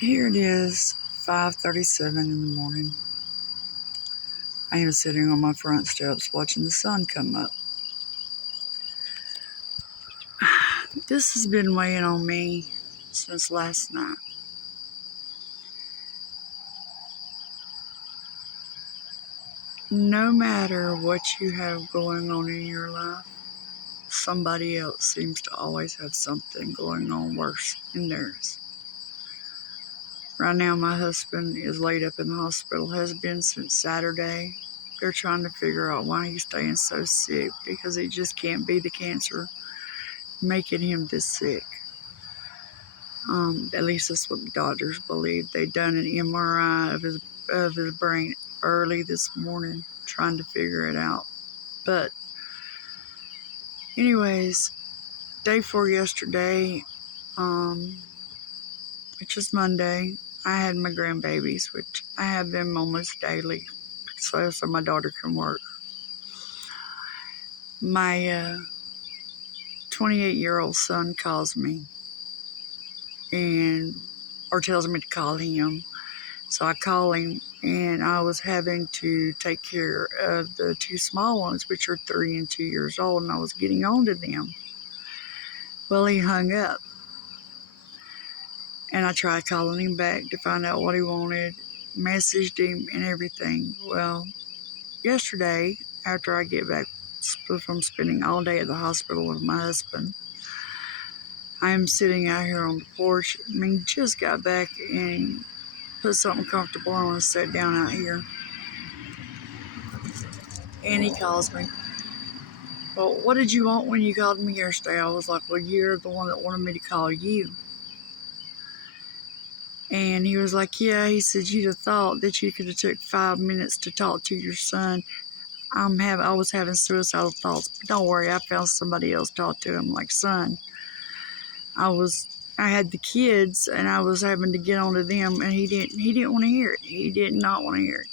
Here it is, 5:37 in the morning. I am sitting on my front steps watching the sun come up. This has been weighing on me since last night. No matter what you have going on in your life, somebody else seems to always have something going on worse than theirs. Right now, my husband is laid up in the hospital, has been since Saturday. They're trying to figure out why he's staying so sick, because he just can't be the cancer making him this sick. At least that's what the doctors believe. They done an MRI of his brain early this morning, trying to figure it out. But anyways, day 4 yesterday, which was Monday, I had my grandbabies, which I have them almost daily, so my daughter can work. My 28-year-old son calls me or tells me to call him. So I call him, and I was having to take care of the two small ones, which are 3 and 2 years old, and I was getting on to them. Well, he hung up, and I tried calling him back to find out what he wanted, messaged him and everything. Well, yesterday, after I get back from spending all day at the hospital with my husband, I'm sitting out here on the porch. Just got back and put something comfortable on and sat down out here. And he calls me. Well, what did you want when you called me yesterday? I was like, well, you're the one that wanted me to call you. And he was like, yeah. He said, you'd have thought that you could have took 5 minutes to talk to your son. I was having suicidal thoughts, but don't worry, I found somebody else to talk to him. Like, son, I had the kids, and I was having to get onto them, and he didn't want to hear it. He did not want to hear it.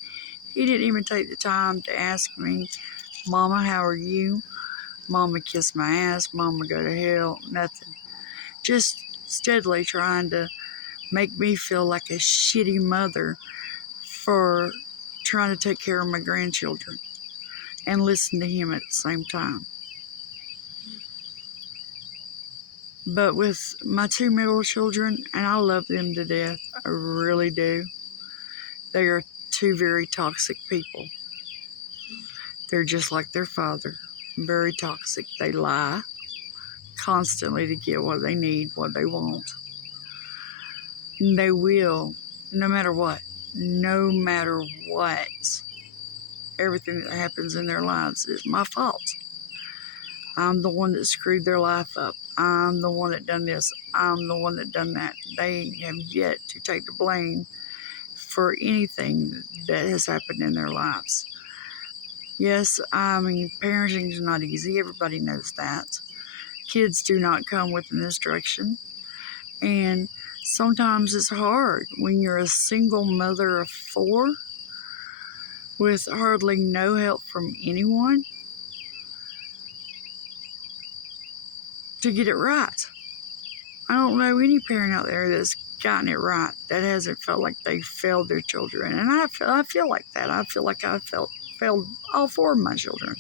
He didn't even take the time to ask me, Mama, how are you? Mama, kiss my ass. Mama, go to hell. Nothing. Just steadily trying to make me feel like a shitty mother for trying to take care of my grandchildren and listen to him at the same time. But with my 2 middle children, and I love them to death, I really do, they are 2 very toxic people. They're just like their father, very toxic. They lie constantly to get what they need, what they want. And they will, no matter what. No matter what. Everything that happens in their lives is my fault. I'm the one that screwed their life up. I'm the one that done this. I'm the one that done that. They have yet to take the blame for anything that has happened in their lives. Yes, parenting is not easy. Everybody knows that. Kids do not come with an instruction. And sometimes it's hard when you're a single mother of 4 with hardly no help from anyone to get it right. I don't know any parent out there that's gotten it right, that hasn't felt like they failed their children. And I feel like that. I feel like I failed all 4 of my children.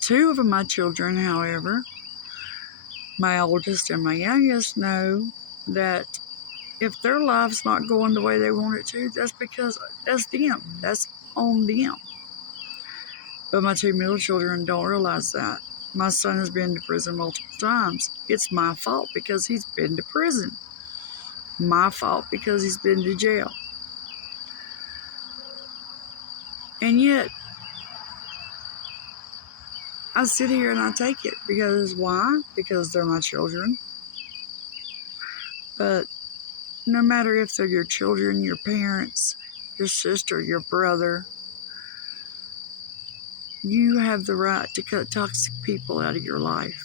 2 of my children, however, my oldest and my youngest, know that if their life's not going the way they want it to, that's because that's them. That's on them. But my 2 middle children don't realize that. My son has been to prison multiple times. It's my fault because he's been to prison. My fault because he's been to jail. And yet, I sit here and I take it. Because why? Because they're my children. But no matter if they're your children, your parents, your sister, your brother, you have the right to cut toxic people out of your life.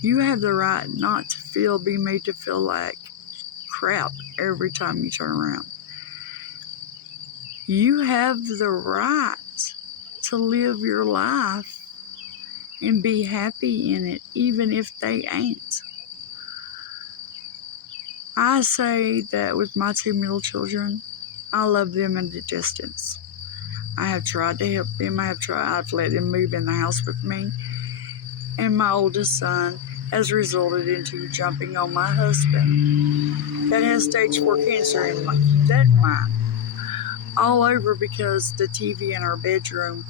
You have the right not to be made to feel like crap every time you turn around. You have the right to live your life and be happy in it, even if they ain't. I say that with my two middle children, I love them in the distance. I have tried to help them. I've let them move in the house with me. And my oldest son has resulted into jumping on my husband that has stage 4 cancer in my, that mind. All over because the TV in our bedroom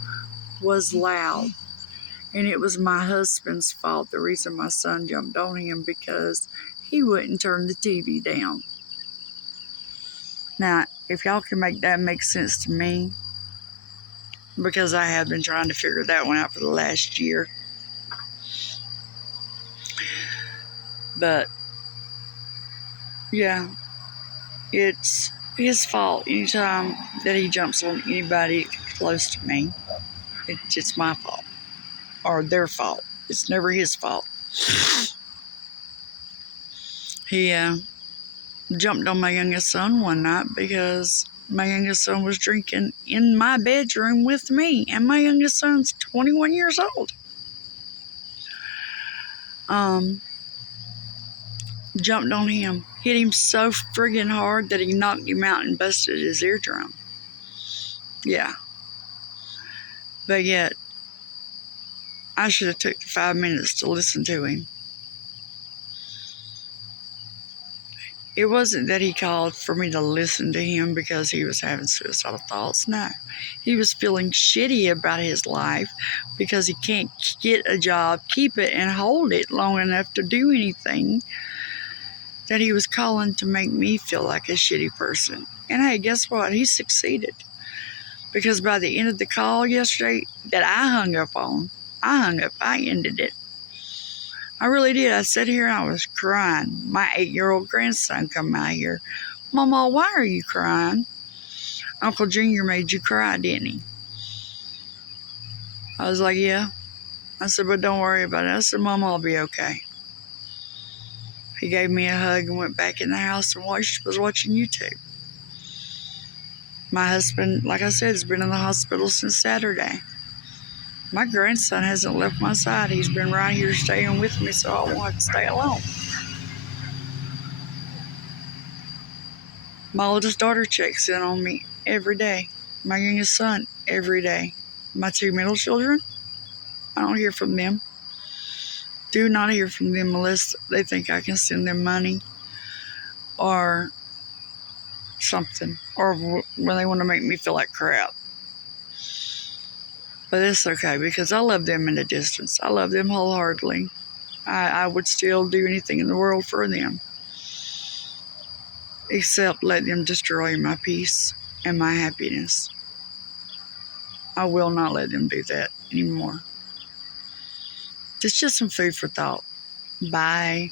was loud. And it was my husband's fault, the reason my son jumped on him, because he wouldn't turn the TV down. Now, if y'all can make that make sense to me, because I have been trying to figure that one out for the last year. But, yeah, it's his fault anytime that he jumps on anybody close to me. It's my fault, or their fault. It's never his fault. He jumped on my youngest son one night because my youngest son was drinking in my bedroom with me, and my youngest son's 21 years old. Jumped on him, hit him so friggin' hard that he knocked him out and busted his eardrum. Yeah. But yet, I should have took 5 minutes to listen to him. It wasn't that he called for me to listen to him because he was having suicidal thoughts. No. He was feeling shitty about his life because he can't get a job, keep it, and hold it long enough to do anything, that he was calling to make me feel like a shitty person. And hey, guess what? He succeeded. Because by the end of the call yesterday that I hung up, I ended it. I really did. I sat here and I was crying. My 8-year-old grandson come out here. Mama, why are you crying? Uncle Junior made you cry, didn't he? I was like, yeah. I said, but don't worry about it. I said, Mama, I'll be okay. He gave me a hug and went back in the house and was watching YouTube. My husband, like I said, has been in the hospital since Saturday. My grandson hasn't left my side. He's been right here staying with me, so I won't have to stay alone. My oldest daughter checks in on me every day. My youngest son, every day. My two middle children, I don't hear from them. Do not hear from them unless they think I can send them money or something, or when they want to make me feel like crap. But it's okay because I love them in the distance. I love them wholeheartedly. I would still do anything in the world for them, except let them destroy my peace and my happiness. I will not let them do that anymore. It's just some food for thought. Bye.